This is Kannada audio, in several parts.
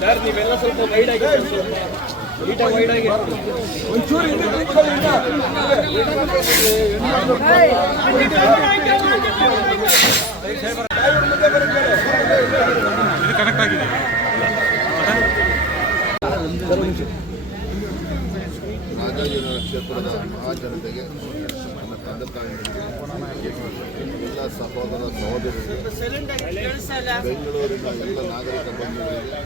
ಸರ್ ನೀವೆಲ್ಲ ಸ್ವಲ್ಪ ವೈಡ್ ಆಗಿ ನೀಟಾಗಿ ವೈಡ್ ಆಗಿ ರಾಜಾಜಿನಗರ ಕ್ಷೇತ್ರದ ಮಹಾಜನತೆಗೆ ನನ್ನ ತಂದೆ ತಾಯಿಗಳಿಗೆ ಎಲ್ಲ ಸಹೋದರ ಸಹೋದರರಿಗೆ ಬೆಂಗಳೂರಿನ ಎಲ್ಲ ನಾಗರಿಕ ಬಂಧುಗಳಿಗೆ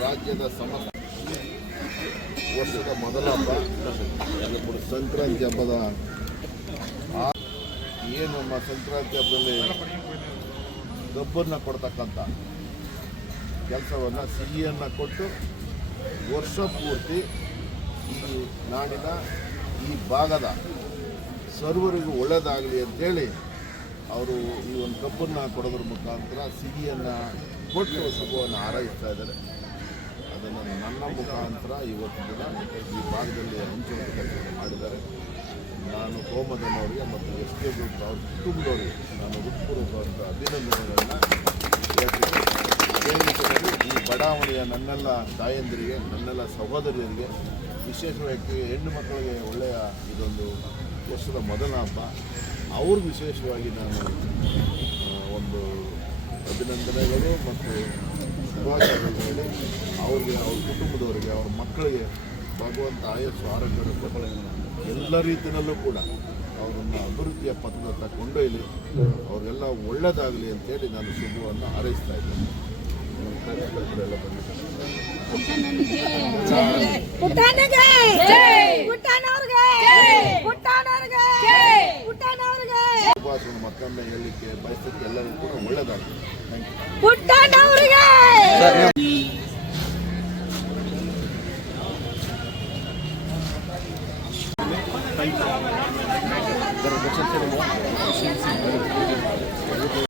ರಾಜ್ಯದ ಸಮಸ್ತ ವರ್ಷದ ಮೊದಲ ಹಬ್ಬ ಸಂಕ್ರಾಂತಿ ಹಬ್ಬದ ಏನು ನಮ್ಮ ಸಂಕ್ರಾಂತಿ ಹಬ್ಬದಲ್ಲಿ ಕಬ್ಬನ್ನು ಕೊಡ್ತಕ್ಕಂಥ ಕೆಲಸವನ್ನು ಸಿಹಿಯನ್ನು ಕೊಟ್ಟು ವರ್ಷ ಪೂರ್ತಿ ಈ ನಾಡಿನ ಈ ಭಾಗದ ಸರ್ವರಿಗೂ ಒಳ್ಳೆಯದಾಗಲಿ ಅಂತೇಳಿ ಅವರು ಈ ಒಂದು ಕಬ್ಬನ್ನು ಕೊಡೋದ್ರ ಮುಖಾಂತರ ಸಿಹಿಯನ್ನು ಕೊಟ್ಟು ಶುಭವನ್ನು ಹಾರೈಸ್ತಾ ಇದ್ದಾರೆ. ಅದನ್ನು ನನ್ನ ಮುಖಾಂತರ ಇವತ್ತು ದಿನ ಈ ಭಾಗದಲ್ಲಿ ಹಂಚಿಕೊಂಡು ಮಾಡಿದ್ದಾರೆ. ನಾನು ಕೋಮದನವರಿಗೆ ಮತ್ತು ಎಸ್ ಕೆ ಗ್ರೂಪ್ ಅವ್ರ ಕುಟುಂಬದವರಿಗೆ ನಾನು ಹೃತ್ಪೂರ್ವಕವಾದ ಅಭಿನಂದನೆಗಳನ್ನು ಈ ಬಡಾವಣೆಯ ನನ್ನೆಲ್ಲ ತಾಯಂದಿರಿಗೆ, ನನ್ನೆಲ್ಲ ಸಹೋದರಿಯರಿಗೆ ವಿಶೇಷವಾಗಿ ಹೆಣ್ಣು ಮಕ್ಕಳಿಗೆ ಒಳ್ಳೆಯ ಇದೊಂದು ವರ್ಷದ ಮೊದಲ ಹಬ್ಬ. ಅವ್ರಿಗೆ ವಿಶೇಷವಾಗಿ ನಾನು ಒಂದು ಅಭಿನಂದನೆಗಳು ಮತ್ತು ಶುಭಾಶಯಗಳು. ಹೇಳಿ ಅವ್ರಿಗೆ, ಅವ್ರ ಕುಟುಂಬದವರಿಗೆ, ಅವ್ರ ಮಕ್ಕಳಿಗೆ ಭಗವಂತ ಆಯಸ್ಸು, ಆರೋಗ್ಯ ಎಲ್ಲ ರೀತಿಯಲ್ಲೂ ಕೂಡ ಅವರನ್ನು ಅಭಿವೃದ್ಧಿಯ ಪಥದತ್ತ ಕೊಂಡೊಯ್ಯಲಿ ಅವರೆಲ್ಲ ಒಳ್ಳೆಯದಾಗಲಿ ಅಂತೇಳಿ ನಾನು ಶುಭವನ್ನು ಹಾರೈಸ್ತಾ ಇದ್ದೇನೆ. ಎಲ್ಲ ಕಾರ್ಯಕರ್ತರೆಲ್ಲ ಬಂದಿದ್ದಾರೆ ಪುಟ್ಟಣ್ಣಗೆ ಪುಟ್ಟಣ್ಣವ್ರಿಗೆ ಪುಟ್ಟಣ್ಣವ್ರಿಗೆ ಪುಟ್ಟಣ್ಣವ್ರಿಗೆ ಶುಭಾಶಯ ಮತ್ತೊಮ್ಮೆ ಹೇಳಲಿಕ್ಕೆ ಬಯಸ್ತಕ್ಕೆ ಎಲ್ಲರೂ ಕೂಡ ಒಳ್ಳೆಯದಾಗಲಿ ಥ್ಯಾಂಕ್ ಯು ಪುಟ್ಟಣ್ಣವ್ರಿಗೆ